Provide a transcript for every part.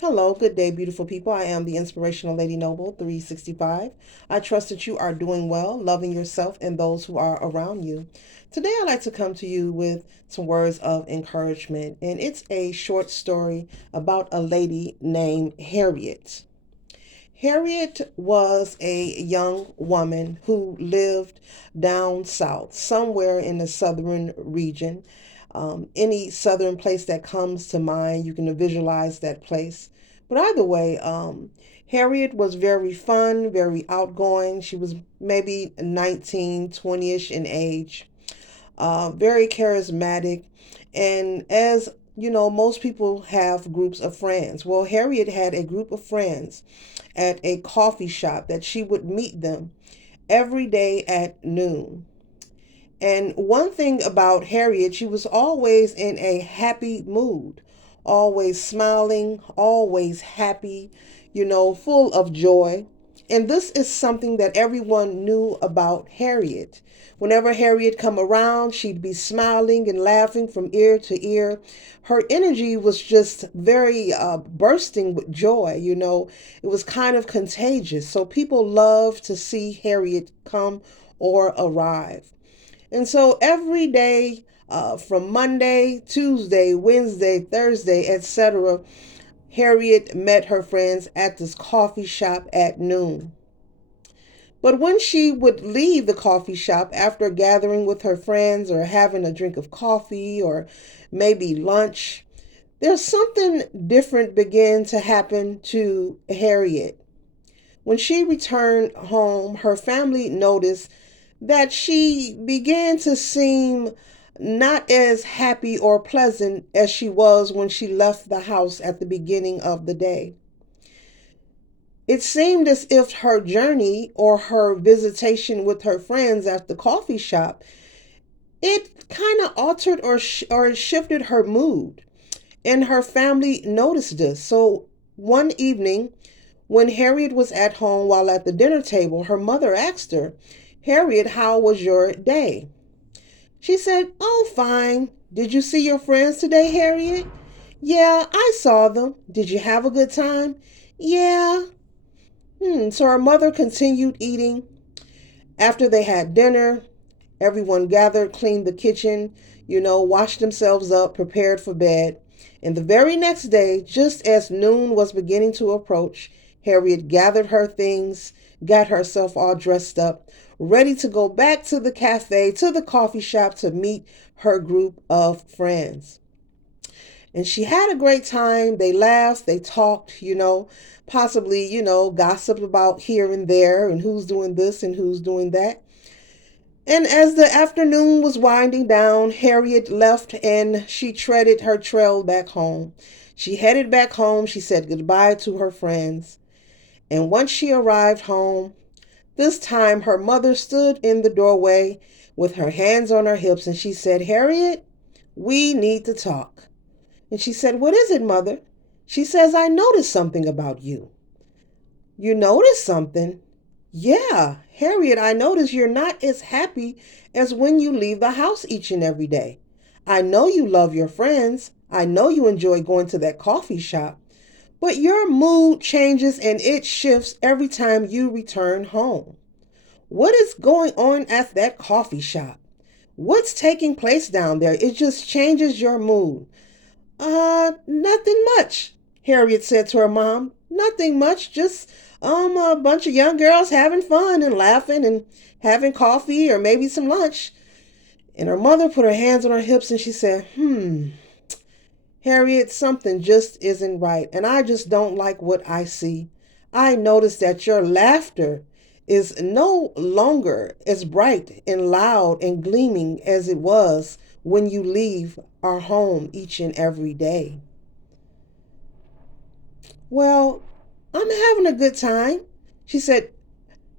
Hello, good day, beautiful people. I am the Inspirational Lady Noble 365. I trust that you are doing well, loving yourself and those who are around you. Today, I'd like to come to you with some words of encouragement, and it's a short story about a lady named Harriet. Harriet was a young woman who lived down south, somewhere in the southern region. Any southern place that comes to mind, you can visualize that place. But either way, Harriet was very fun, very outgoing. She was maybe 19, 20-ish in age, very charismatic. And as you know, most people have groups of friends. Well, Harriet had a group of friends at a coffee shop that she would meet them every day at noon. And one thing about Harriet, she was always in a happy mood, always smiling, always happy, full of joy. And this is something that everyone knew about Harriet. Whenever Harriet come around, she'd be smiling and laughing from ear to ear. Her energy was just very bursting with joy, It was kind of contagious. So people loved to see Harriet come or arrive. And so every day, from Monday, Tuesday, Wednesday, Thursday, etc., Harriet met her friends at this coffee shop at noon. But when she would leave the coffee shop after gathering with her friends or having a drink of coffee or maybe lunch, there's something different began to happen to Harriet. When she returned home, her family noticed that she began to seem not as happy or pleasant as she was when she left the house at the beginning of the day. It seemed as if her journey or her visitation with her friends at the coffee shop, it kind of altered or shifted her mood. And her family noticed this. So one evening, when Harriet was at home while at the dinner table, her mother asked her, "Harriet, how was your day?" She said, "Oh, fine. Did you see your friends today, Harriet?" "Yeah, I saw them. Did you have a good time?" "Yeah." So her mother continued eating. After they had dinner, everyone gathered, cleaned the kitchen, washed themselves up, prepared for bed. And the very next day, just as noon was beginning to approach, Harriet gathered her things, got herself all dressed up, ready to go back to the cafe, to the coffee shop to meet her group of friends. And she had a great time. They laughed, they talked, possibly, gossiped about here and there and who's doing this and who's doing that. And as the afternoon was winding down, Harriet left and she treaded her trail back home. She headed back home. She said goodbye to her friends. And once she arrived home, this time her mother stood in the doorway with her hands on her hips and she said, "Harriet, we need to talk." And she said, "What is it, mother?" She says, "I noticed something about you." "You noticed something?" "Yeah, Harriet, I notice you're not as happy as when you leave the house each and every day. I know you love your friends. I know you enjoy going to that coffee shop. But your mood changes and it shifts every time you return home. What is going on at that coffee shop? What's taking place down there? It just changes your mood." Nothing much," Harriet said to her mom. "Nothing much, just a bunch of young girls having fun and laughing and having coffee or maybe some lunch." And her mother put her hands on her hips and she said, "Harriet, something just isn't right, and I just don't like what I see. I notice that your laughter is no longer as bright and loud and gleaming as it was when you leave our home each and every day." "Well, I'm having a good time." She said,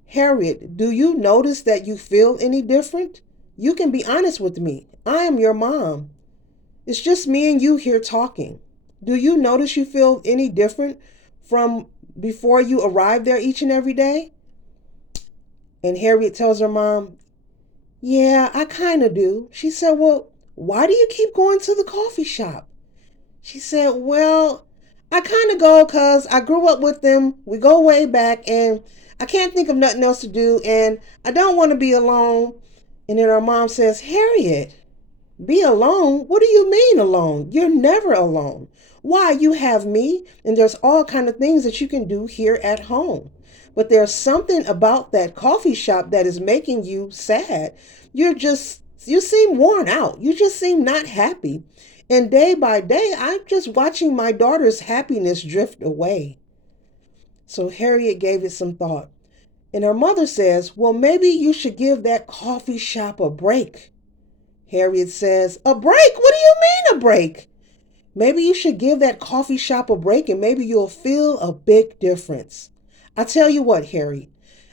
"Harriet, do you notice that you feel any different? You can be honest with me. I am your mom. It's just me and you here talking. Do you notice you feel any different from before you arrive there each and every day?" And Harriet tells her mom, "Yeah, I kind of do." She said, "Well, why do you keep going to the coffee shop?" She said, "Well, I kind of go because I grew up with them. We go way back, and I can't think of nothing else to do, and I don't want to be alone. And then her mom says, Harriet, be alone? What do you mean alone? You're never alone. Why? You have me, and there's all kind of things that you can do here at home. But there's something about that coffee shop that is making you sad. You seem worn out. You just seem not happy. And day by day, I'm just watching my daughter's happiness drift away. So Harriet gave it some thought. And her mother says, well, maybe you should give that coffee shop a break. Harriet says, a break? What do you mean a break? Maybe you should give that coffee shop a break and maybe you'll feel a big difference. I tell you what, Harriet,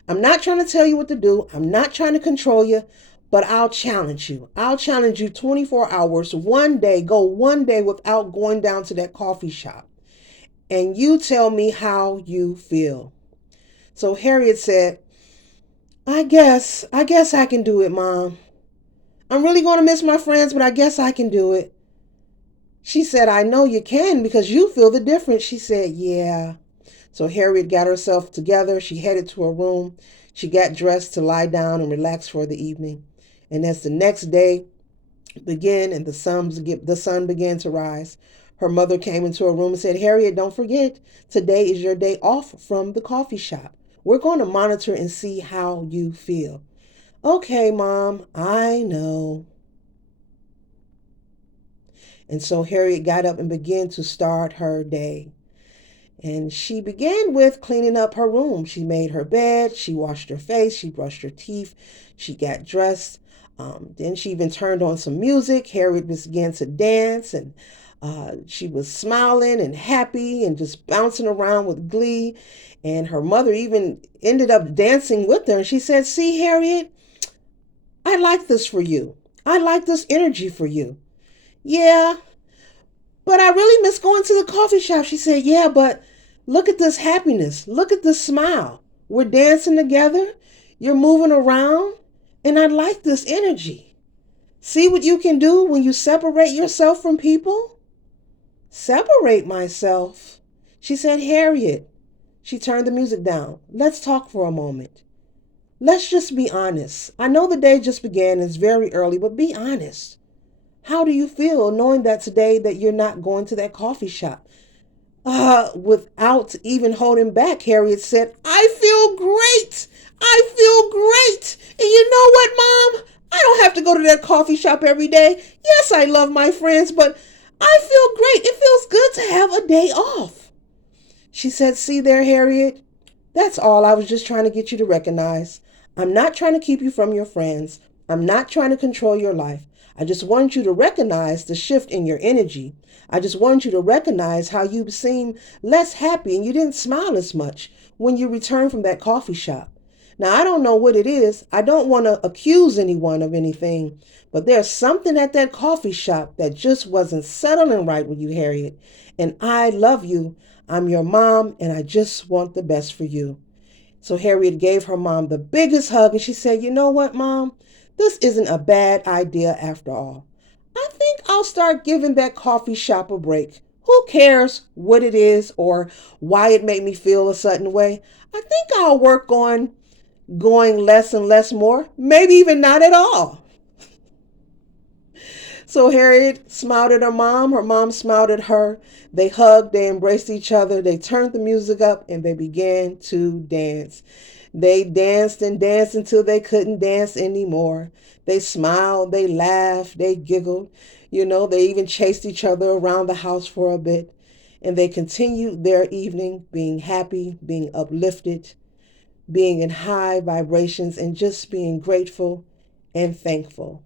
I'm not trying to tell you what to do. I'm not trying to control you, but I'll challenge you. I'll challenge you 24 hours, one day, go one day without going down to that coffee shop. And you tell me how you feel. So Harriet said, I guess I can do it, Mom. I'm really going to miss my friends, but I guess I can do it. She said, I know you can because you feel the difference. She said, yeah. So Harriet got herself together. She headed to her room. She got dressed to lie down and relax for the evening. And as the next day began and the sun began to rise, her mother came into her room and said, Harriet, don't forget, today is your day off from the coffee shop. We're going to monitor and see how you feel. Okay, Mom, I know. And so Harriet got up and began to start her day. And she began with cleaning up her room. She made her bed, she washed her face, she brushed her teeth, she got dressed. Then she even turned on some music. Harriet began to dance, and she was smiling and happy and just bouncing around with glee. And her mother even ended up dancing with her. And she said, see, Harriet, I like this for you. I like this energy for you. Yeah, but I really miss going to the coffee shop. She said, yeah, but look at this happiness. Look at this smile. We're dancing together. You're moving around. And I like this energy. See what you can do when you separate yourself from people? Separate myself? She said, Harriet. She turned the music down. Let's talk for a moment. Let's just be honest. I know the day just began. It's very early, but be honest. How do you feel knowing that today that you're not going to that coffee shop? Without even holding back, Harriet said, I feel great. I feel great. And you know what, Mom? I don't have to go to that coffee shop every day. Yes, I love my friends, but I feel great. It feels good to have a day off. She said, see there, Harriet? That's all I was just trying to get you to recognize. I'm not trying to keep you from your friends. I'm not trying to control your life. I just want you to recognize the shift in your energy. I just want you to recognize how you seem less happy and you didn't smile as much when you returned from that coffee shop. Now, I don't know what it is. I don't want to accuse anyone of anything, but there's something at that coffee shop that just wasn't settling right with you, Harriet. And I love you. I'm your mom, and I just want the best for you. So Harriet gave her mom the biggest hug, and she said, you know what, Mom? This isn't a bad idea after all. I think I'll start giving that coffee shop a break. Who cares what it is or why it made me feel a certain way? I think I'll work on going less and less more, maybe even not at all. So Harriet smiled at her mom. Her mom smiled at her. They hugged, they embraced each other, they turned the music up, and they began to dance. They danced and danced until they couldn't dance anymore. They smiled, they laughed, they giggled. They even chased each other around the house for a bit. And they continued their evening being happy, being uplifted, being in high vibrations, and just being grateful and thankful.